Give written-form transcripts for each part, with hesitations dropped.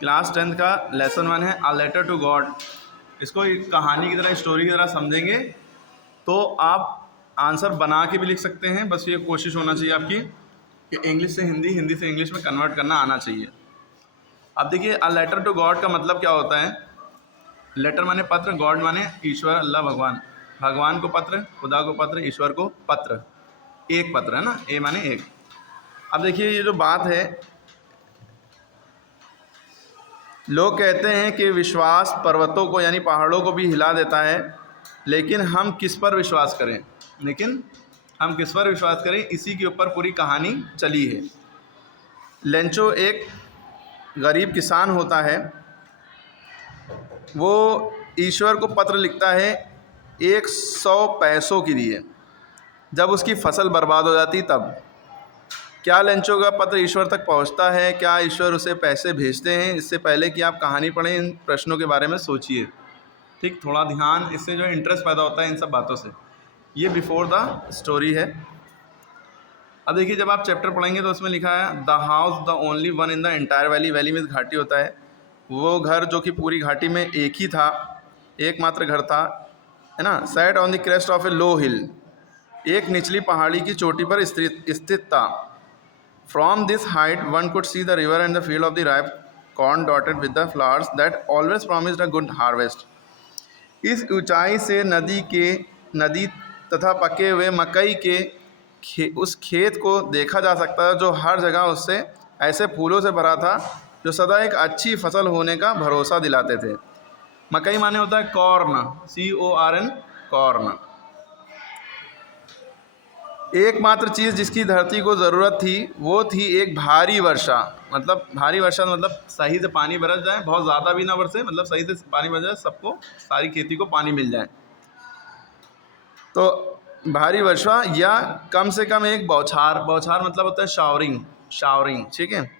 Class 10th का lesson 1 है a letter to God. इसको एक कहानी की तरह, स्टोरी की तरह समझेंगे तो आप आंसर बना के भी लिख सकते हैं। बस ये कोशिश होना चाहिए आपकी कि इंग्लिश से हिंदी, हिंदी से इंग्लिश में कन्वर्ट करना आना चाहिए। अब देखिए, अ लेटर टू गॉड का मतलब क्या होता है। लेटर माने पत्र, गॉड माने ईश्वर, अल्लाह, भगवान। भगवान को पत्र, खुदा को पत्र, ईश्वर को पत्र। एक पत्र है ना, ए माने एक। अब देखिए, ये जो बात है, लोग कहते हैं कि विश्वास पर्वतों को यानी पहाड़ों को भी हिला देता है, लेकिन हम किस पर विश्वास करें। इसी के ऊपर पूरी कहानी चली है। लेंचो एक गरीब किसान होता है। वो ईश्वर को पत्र लिखता है 100 पैसों के लिए। जब उसकी फसल बर्बाद हो जाती तब क्या लेंचो का पत्र ईश्वर तक पहुंचता है? क्या ईश्वर उसे पैसे भेजते हैं? इससे पहले कि आप कहानी पढ़ें, इन प्रश्नों के बारे में सोचिए। ठीक, थोड़ा ध्यान, इससे जो इंटरेस्ट पैदा होता है इन सब बातों से। ये बिफोर द स्टोरी है। अब देखिए, जब आप चैप्टर पढ़ेंगे तो उसमें लिखा है the house the only one in the entire valley. Valley में घाटी होता है। वो घर जो कि पूरी घाटी में एक ही था, एकमात्र घर था, है ना। Sat on the crest of a low hill, एक निचली पहाड़ी की चोटी पर स्थित था। From this height, one could see the river and the field of the ripe corn dotted with the flowers that always promised a good harvest. इस ऊंचाई से नदी तथा पके हुए मकई के उस खेत को देखा जा सकता है जो हर जगह उससे ऐसे फूलों से भरा था जो सदा एक अच्छी फसल होने का भरोसा दिलाते थे। मकई माने होता है कॉर्न, CORN, कॉर्न। एकमात्र चीज़ जिसकी धरती को ज़रूरत थी वो थी एक भारी वर्षा। मतलब भारी वर्षा मतलब सही से पानी बरस जाए, बहुत ज़्यादा भी ना बरसे, मतलब सही से पानी बरस जाए, सबको, सारी खेती को पानी मिल जाए। तो भारी वर्षा या कम से कम एक बौछार। बौछार मतलब होता है शावरिंग, ठीक है।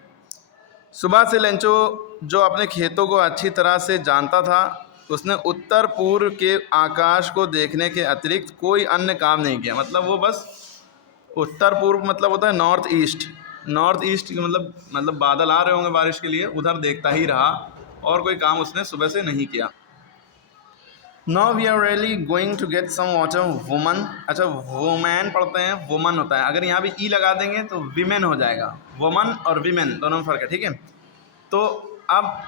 सुबह से लेंचो जो अपने खेतों को अच्छी तरह से जानता था, उसने उत्तर पूर्व के आकाश को देखने के अतिरिक्त कोई अन्य काम नहीं किया। मतलब वो बस उत्तर पूर्व मतलब होता है नॉर्थ ईस्ट मतलब बादल आ रहे होंगे बारिश के लिए, उधर देखता ही रहा और कोई काम उसने सुबह से नहीं किया। Now we are really going to get some water woman. अच्छा, वुमैन पढ़ते हैं, वुमन होता है। अगर यहाँ भी ई लगा देंगे तो विमेन हो जाएगा। वुमन और विमेन दोनों में फ़र्क है, ठीक है। तो अब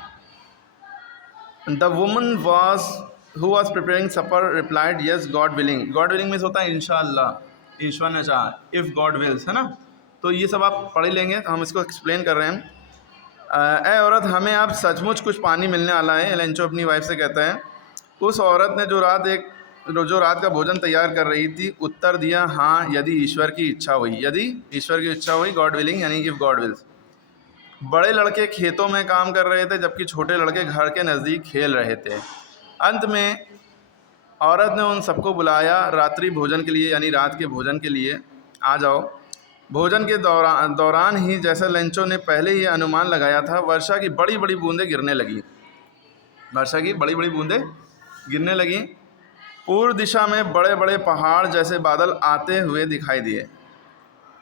the woman who was preparing supper replied yes God willing. God willing means होता है इंशाअल्लाह, ईश्वर ने चाहा, इफ़ गॉड विल्स, है ना। तो ये सब आप पढ़ लेंगे, तो हम इसको एक्सप्लेन कर रहे हैं। ए औरत, हमें अब सचमुच कुछ पानी मिलने वाला है, लेंचो अपनी वाइफ से कहता है। उस औरत ने जो रात का भोजन तैयार कर रही थी उत्तर दिया, हाँ, यदि ईश्वर की इच्छा हुई, गॉड विलिंग यानी इफ़ गॉड विल्स। बड़े लड़के खेतों में काम कर रहे थे जबकि छोटे लड़के घर के नज़दीक खेल रहे थे। अंत में औरत ने उन सबको बुलाया रात्रि भोजन के लिए, यानी रात के भोजन के लिए आ जाओ। भोजन के दौरान ही, जैसा लेंचो ने पहले ही अनुमान लगाया था, वर्षा की बड़ी बड़ी बूंदें गिरने लगी। पूर्व दिशा में बड़े बड़े पहाड़ जैसे बादल आते हुए दिखाई दिए।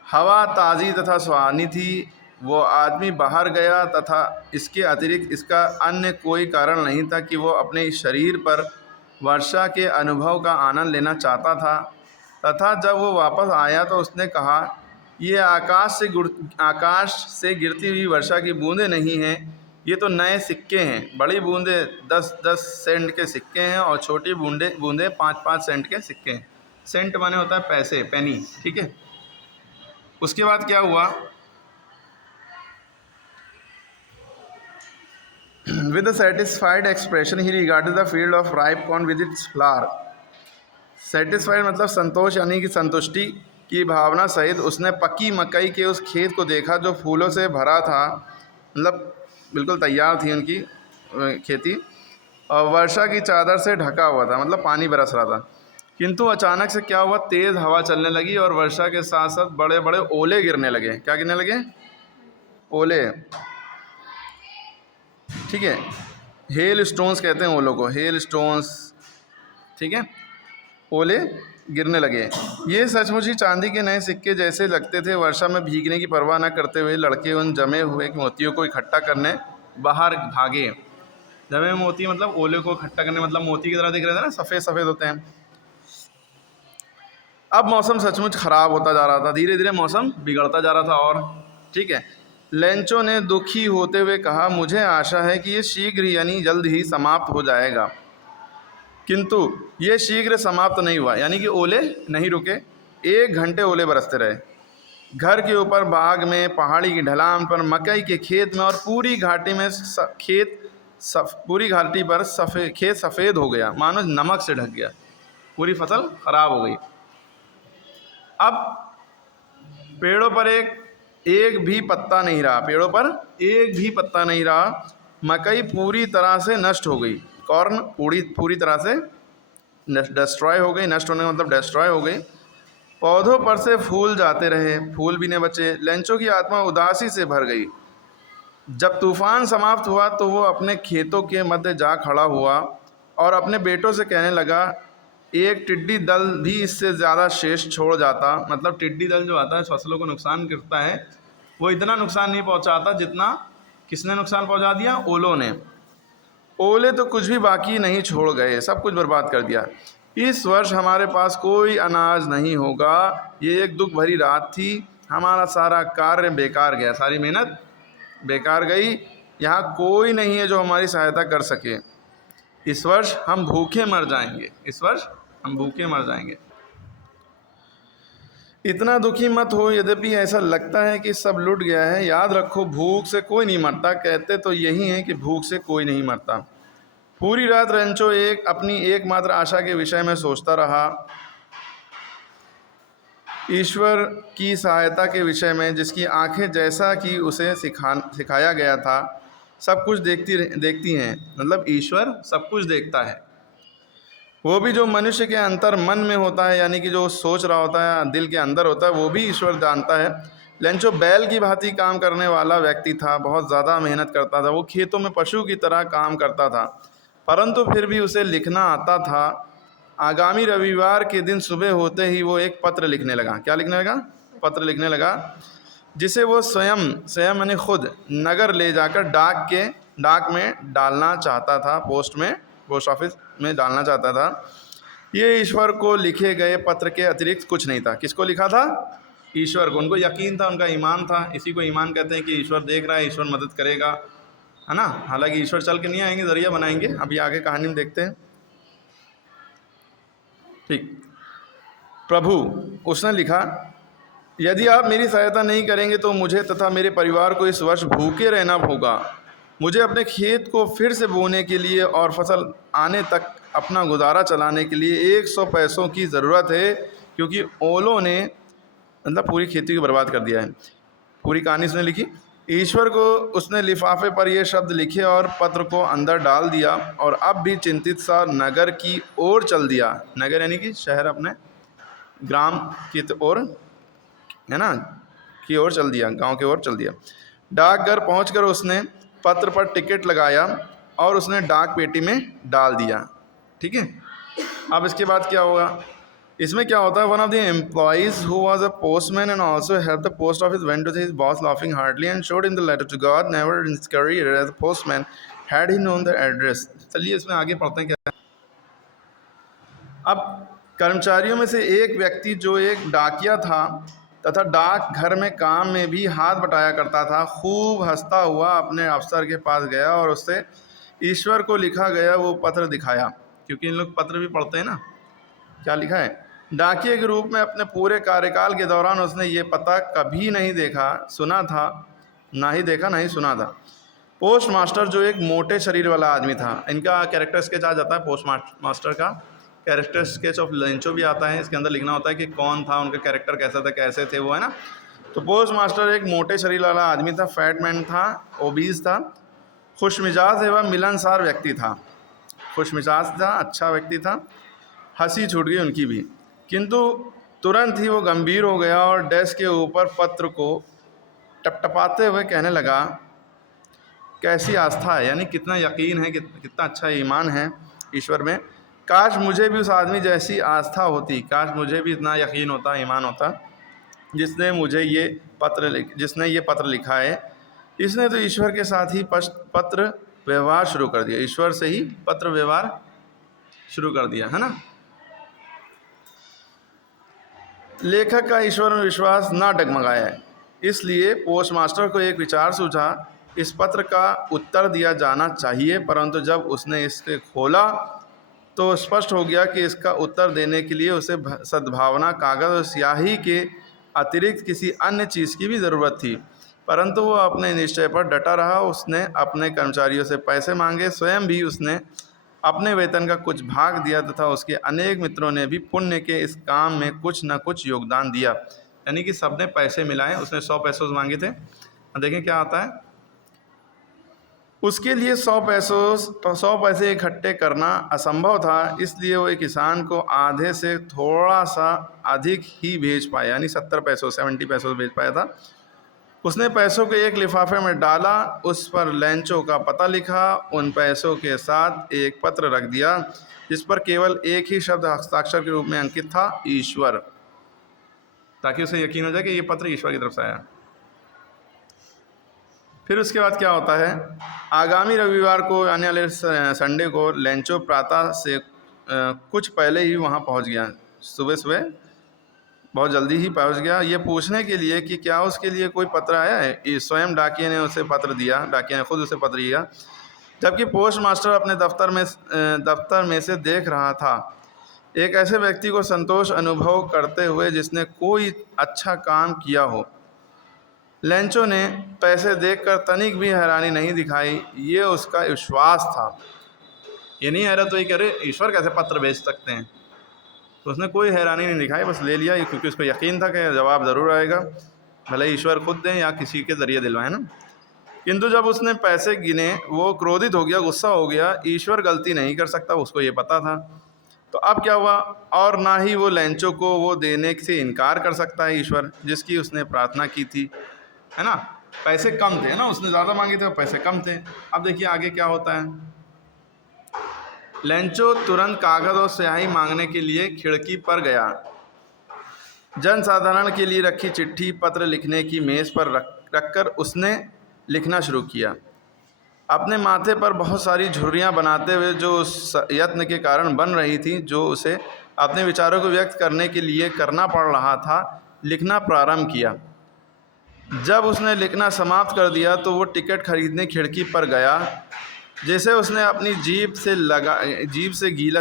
हवा ताज़ी तथा सुहानी थी। वो आदमी बाहर गया तथा इसके अतिरिक्त इसका अन्य कोई कारण नहीं था कि वो अपने शरीर पर वर्षा के अनुभव का आनंद लेना चाहता था। तथा जब वो वापस आया तो उसने कहा, ये आकाश से गिरती हुई वर्षा की बूंदें नहीं हैं, ये तो नए सिक्के हैं। बड़ी बूंदें 10-10 सेंट के सिक्के हैं और छोटी बूंदें 5-5 सेंट के सिक्के हैं। सेंट माने होता है पैसे, पेनी, ठीक है। उसके बाद क्या हुआ, With a satisfied expression, he regarded the field of ripe corn with its flower. Satisfied मतलब संतोष यानी कि संतुष्टि की भावना सहित उसने पकी मकई के उस खेत को देखा जो फूलों से भरा था। मतलब बिल्कुल तैयार थी उनकी खेती, और वर्षा की चादर से ढका हुआ था, मतलब पानी बरस रहा था। किंतु अचानक से क्या हुआ, तेज़ हवा चलने लगी और वर्षा के साथ साथ बड़े बड़े ओले गिरने लगे। क्या गिरने लगे? ओले, ठीक है। हेल स्टोन्स कहते हैं ओलों को, हेल स्टोन्स, ठीक है। ओले गिरने लगे। ये सचमुच ही चांदी के नए सिक्के जैसे लगते थे। वर्षा में भीगने की परवाह न करते हुए लड़के उन जमे हुए मोतियों को इकट्ठा करने बाहर भागे। जमे मोती मतलब ओले को इकट्ठा करने, मतलब मोती की तरह दिख रहे थे ना, सफ़ेद सफ़ेद होते हैं। अब मौसम सचमुच ख़राब होता जा रहा था, धीरे धीरे मौसम बिगड़ता जा रहा था। और ठीक है, लेंचो ने दुखी होते हुए कहा, मुझे आशा है कि ये शीघ्र यानी जल्द ही समाप्त हो जाएगा। किंतु ये शीघ्र समाप्त नहीं हुआ, यानी कि ओले नहीं रुके। 1 घंटे ओले बरसते रहे। घर के ऊपर, बाग में, पहाड़ी की ढलान पर, मकई के खेत में और पूरी घाटी में पूरी घाटी पर खेत सफ़ेद हो गया, मानो नमक से ढक गया। पूरी फसल खराब हो गई। अब पेड़ों पर एक भी पत्ता नहीं रहा, पेड़ों पर एक भी पत्ता नहीं रहा। मकई पूरी तरह से नष्ट हो गई, कॉर्न पूरी तरह से डिस्ट्रॉय हो गई। नष्ट होने का मतलब डिस्ट्रॉय हो गई। पौधों पर से फूल जाते रहे, फूल भी नहीं बचे। लेंचो की आत्मा उदासी से भर गई। जब तूफान समाप्त हुआ तो वो अपने खेतों के मध्य जा खड़ा हुआ और अपने बेटों से कहने लगा, एक टिड्डी दल भी इससे ज़्यादा शेष छोड़ जाता। मतलब टिड्डी दल जो आता है फसलों को नुकसान करता है, वो इतना नुकसान नहीं पहुंचाता जितना किसने नुकसान पहुंचा दिया, ओलों ने। ओले तो कुछ भी बाकी नहीं छोड़ गए, सब कुछ बर्बाद कर दिया। इस वर्ष हमारे पास कोई अनाज नहीं होगा। ये एक दुख भरी रात थी। हमारा सारा कार्य बेकार गया, सारी मेहनत बेकार गई। यहाँ कोई नहीं है जो हमारी सहायता कर सके। इस वर्ष हम भूखे मर जाएंगे, इस वर्ष हम भूखे मर जाएंगे। इतना दुखी मत हो, यद्यपि ऐसा लगता है कि सब लुट गया है। याद रखो, भूख से कोई नहीं मरता। कहते तो यही है कि भूख से कोई नहीं मरता। पूरी रात रेंचो अपनी एकमात्र आशा के विषय में सोचता रहा, ईश्वर की सहायता के विषय में, जिसकी आंखें जैसा कि उसे सिखाया गया था सब कुछ देखती हैं। मतलब ईश्वर सब कुछ देखता है, वो भी जो मनुष्य के अंतर मन में होता है, यानी कि जो सोच रहा होता है दिल के अंदर होता है, वो भी ईश्वर जानता है। लेंचो बैल की भांति काम करने वाला व्यक्ति था, बहुत ज़्यादा मेहनत करता था। वो खेतों में पशु की तरह काम करता था, परंतु फिर भी उसे लिखना आता था। आगामी रविवार के दिन सुबह होते ही वो एक पत्र लिखने लगा। क्या लिखने लगा? पत्र लिखने लगा, जिसे वो स्वयं यानी खुद नगर ले जाकर डाक में डालना चाहता था, पोस्ट ऑफिस में डालना चाहता था। ये ईश्वर को लिखे गए पत्र के अतिरिक्त कुछ नहीं था। किसको लिखा था? ईश्वर को। उनको यकीन था, उनका ईमान था। इसी को ईमान कहते हैं कि ईश्वर देख रहा है, ईश्वर मदद करेगा, है ना। हालांकि ईश्वर चल के नहीं आएंगे, जरिया बनाएंगे। अभी आगे कहानी में देखते हैं। ठीक, प्रभु, उसने लिखा, यदि आप मेरी सहायता नहीं करेंगे तो मुझे तथा मेरे परिवार को इस वर्ष भूखे रहना होगा। मुझे अपने खेत को फिर से बोने के लिए और फसल आने तक अपना गुजारा चलाने के लिए 100 पैसों की ज़रूरत है, क्योंकि ओलों ने मतलब पूरी खेती को बर्बाद कर दिया है। पूरी कहानी उसने लिखी। ईश्वर को उसने लिफाफे पर ये शब्द लिखे और पत्र को अंदर डाल दिया, और अब भी चिंतित सा नगर की ओर चल दिया। नगर यानी कि शहर, अपने ग्राम की ओर, है ना, की ओर चल दिया, गांव की ओर चल दिया। डाकघर पहुंचकर उसने पत्र पर टिकट लगाया और उसने डाक पेटी में डाल दिया। ठीक है, अब इसके बाद क्या होगा? इसमें क्या होता है, one of the employees who was a postman and also helped the post office went to his boss laughing hardly and showed in the letter to God never in his career as a postman had he known the address. चलिए इसमें आगे पढ़ते हैं क्या। अब कर्मचारियों में से एक व्यक्ति जो एक डाकिया था तथा डाक घर में काम में भी हाथ बटाया करता था, खूब हंसता हुआ अपने अफसर के पास गया और उससे ईश्वर को लिखा गया वो पत्र दिखाया। क्योंकि इन लोग पत्र भी पढ़ते हैं ना। क्या लिखा है? डाकिये के रूप में अपने पूरे कार्यकाल के दौरान उसने ये पता कभी नहीं देखा, सुना था, ना ही देखा, ना ही सुना था। पोस्ट मास्टर जो एक मोटे शरीर वाला आदमी था। इनका कैरेक्टर स्केच आ जाता है, पोस्ट मास्टर का कैरेक्टर स्केच ऑफ लेंचो भी आता है। इसके अंदर लिखना होता है कि कौन था, उनका कैरेक्टर कैसा था, कैसे थे वो, है ना। तो पोस्ट मास्टर एक मोटे शरीर वाला आदमी था, फैट मैन था, ओबीज था, खुशमिजाज एवं मिलनसार व्यक्ति था। खुशमिजाज था, अच्छा व्यक्ति था। हंसी छूट गई उनकी भी, किंतु तुरंत ही वो गंभीर हो गया और डेस्क के ऊपर पत्र को टपटपाते हुए कहने लगा, कैसी आस्था है, यानी कितना यकीन है, कितना अच्छा ईमान है ईश्वर में। काश मुझे भी उस आदमी जैसी आस्था होती, काश मुझे भी इतना यकीन होता, ईमान होता, जिसने ये पत्र लिखा है। इसने तो ईश्वर के साथ ही पत्र व्यवहार शुरू कर दिया, ईश्वर से ही पत्र व्यवहार शुरू कर दिया, है ना। लेखक का ईश्वर में विश्वास ना डगमगाया है, इसलिए पोस्टमास्टर को एक विचार सूझा, इस पत्र का उत्तर दिया जाना चाहिए। परंतु जब उसने इसे खोला तो स्पष्ट हो गया कि इसका उत्तर देने के लिए उसे सद्भावना, कागज़ और स्याही के अतिरिक्त किसी अन्य चीज़ की भी ज़रूरत थी। परंतु वो अपने निश्चय पर डटा रहा। उसने अपने कर्मचारियों से पैसे मांगे, स्वयं भी उसने अपने वेतन का कुछ भाग दिया तथा उसके अनेक मित्रों ने भी पुण्य के इस काम में कुछ न कुछ योगदान दिया। यानी कि सबने पैसे मिलाए, उसने 100 पैसे मांगे थे। देखें क्या आता है, उसके लिए 100 पैसे इकट्ठे करना असंभव था, इसलिए वो एक किसान को आधे से थोड़ा सा अधिक ही भेज पाया, यानी 70 पैसों भेज पाया था। उसने पैसों को एक लिफाफे में डाला, उस पर लैंचो का पता लिखा, उन पैसों के साथ एक पत्र रख दिया जिस पर केवल एक ही शब्द हस्ताक्षर के रूप में अंकित था, ईश्वर, ताकि उसे यकीन हो जाए कि ये पत्र ईश्वर की तरफ से आया। फिर उसके बाद क्या होता है, आगामी रविवार को आने वाले संडे को लैंचो प्रातः से कुछ पहले ही वहाँ पहुँच गया, सुबह बहुत जल्दी ही पहुँच गया, ये पूछने के लिए कि क्या उसके लिए कोई पत्र आया है। स्वयं डाकिये ने उसे पत्र दिया, डाकिये ने खुद उसे पत्र दिया। जबकि पोस्ट मास्टर अपने दफ्तर में से देख रहा था, एक ऐसे व्यक्ति को संतोष अनुभव करते हुए जिसने कोई अच्छा काम किया हो। लैंचो ने पैसे देखकर तनिक भी हैरानी नहीं दिखाई, ये उसका विश्वास था। ये नहीं हैरान तो ये कह रहे ईश्वर कैसे पत्र भेज सकते हैं, तो उसने कोई हैरानी नहीं दिखाई, बस ले लिया, क्योंकि उसको यकीन था कि जवाब ज़रूर आएगा, भले ईश्वर खुद दें या किसी के ज़रिए दिलवाएं ना। किंतु जब उसने पैसे गिने वो क्रोधित हो गया, गुस्सा हो गया। ईश्वर गलती नहीं कर सकता, उसको ये पता था। तो अब क्या हुआ, और ना ही वो लैंचो को वो देने से इनकार कर सकता है ईश्वर, जिसकी उसने प्रार्थना की थी, है ना। पैसे कम थे ना, उसने ज़्यादा मांगे थे, पैसे कम थे। अब देखिए आगे क्या होता है, लैंचो तुरंत कागज़ और स्याही मांगने के लिए खिड़की पर गया। जनसाधारण के लिए रखी चिट्ठी पत्र लिखने की मेज़ पर रखकर उसने लिखना शुरू किया, अपने माथे पर बहुत सारी झुर्रियाँ बनाते हुए, जो उस यत्न के कारण बन रही थी, जो उसे अपने विचारों को व्यक्त करने के लिए करना पड़ रहा था, लिखना प्रारंभ किया। जब उसने लिखना समाप्त कर दिया तो वो टिकट खरीदने खिड़की पर गया। जैसे उसने अपनी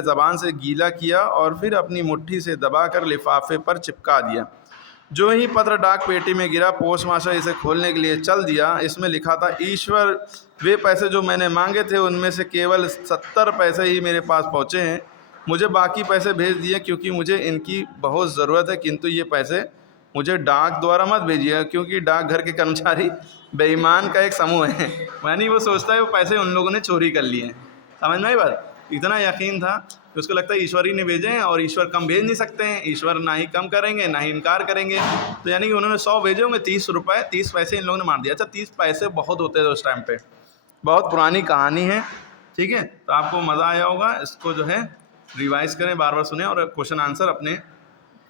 ज़बान से गीला किया और फिर अपनी मुट्ठी से दबाकर लिफाफे पर चिपका दिया। जो ही पत्र डाक पेटी में गिरा, पोस्ट मास्टर इसे खोलने के लिए चल दिया। इसमें लिखा था, ईश्वर, वे पैसे जो मैंने मांगे थे उनमें से केवल 70 पैसे ही मेरे पास पहुँचे हैं। मुझे बाकी पैसे भेज दिए क्योंकि मुझे इनकी बहुत ज़रूरत है, किंतु ये पैसे मुझे डाक द्वारा मत भेजिएगा, क्योंकि डाकघर के कर्मचारी बेईमान का एक समूह है। यानी वो सोचता है वो पैसे उन लोगों ने चोरी कर लिए हैं। समझ में आई बात। इतना यकीन था कि उसको लगता है ईश्वर ही ने भेजे हैं, और ईश्वर कम भेज नहीं सकते हैं, ईश्वर ना ही कम करेंगे ना ही इनकार करेंगे। तो यानी कि उन्होंने 100 भेजे होंगे, 30 पैसे इन लोगों ने मार दिया। अच्छा, 30 पैसे बहुत होते थे उस टाइम पे, बहुत पुरानी कहानी है, ठीक है। तो आपको मज़ा आया होगा, इसको जो है रिवाइज़ करें, बार बार सुने, और क्वेश्चन आंसर अपने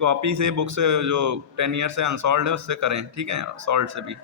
कॉपी से, बुक से, जो 10 ईयर से अनसॉल्व है उससे करें, ठीक है, सॉल्व से भी।